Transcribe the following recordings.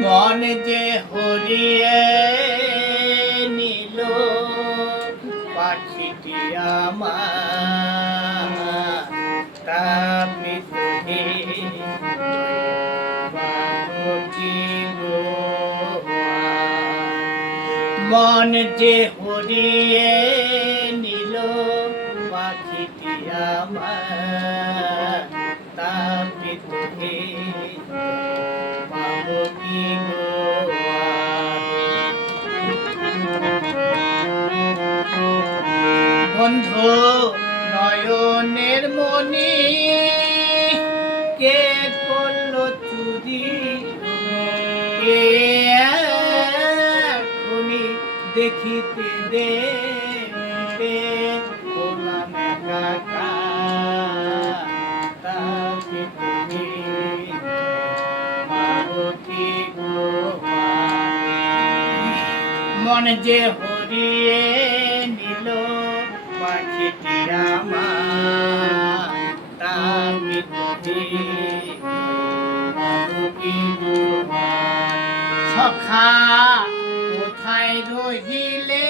মন যে হরিয়ে নিল পাখিটি আমার তাপিতে মন যে হরিয়ে নিল পাখিটি আমার তাপিতে বন্ধু নয়নের মনি কে করলো চুরি কে এখনি দেখিতে দেখতে বললাম একা মন যে হরিয়ে নিল পাখিটি আমার তাপিতে সখা কোথায় রহিলে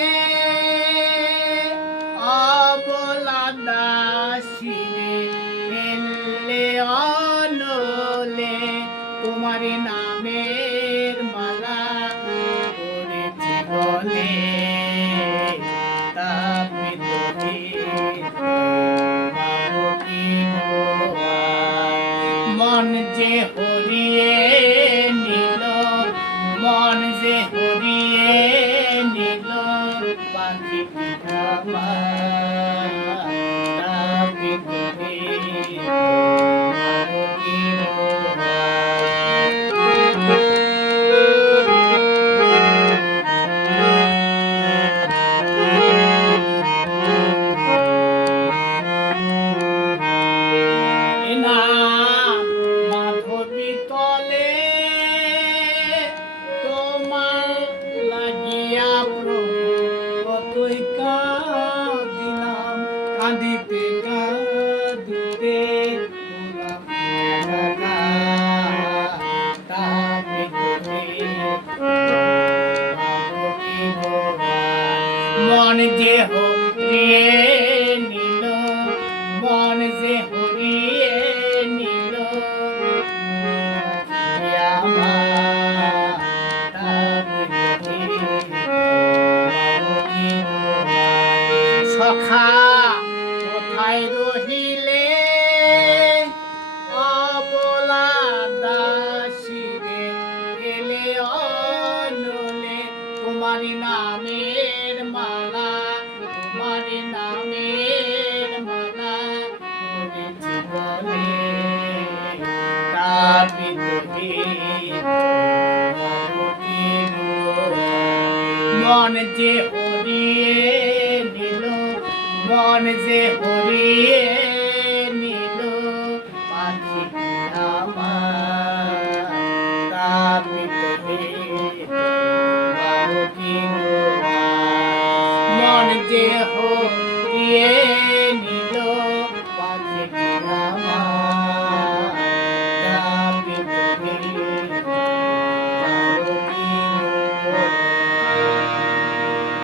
অবলা দাসিরে ফেললে অনলে তোমার নামের মালা করেছি বলে মন যে হরিয়ে নিল মন যে হরিয়ে নিল পাখিটি আমার তাপিতে কাঁদিতে কাঁদিতে মন যে হরিয়ে নিল মন যে হরিয়ে নিল সখা কোথায় রহিলে অবলা দাসিরে এলে অনলে তোমার নামের মালা তোমার নামের মালা করেছি বলে তাপিতে মন যে হরিয়ে নিল মন যে হরিয়ে নিল পাখিটি আমার তাপিতে মন যে হরিয়ে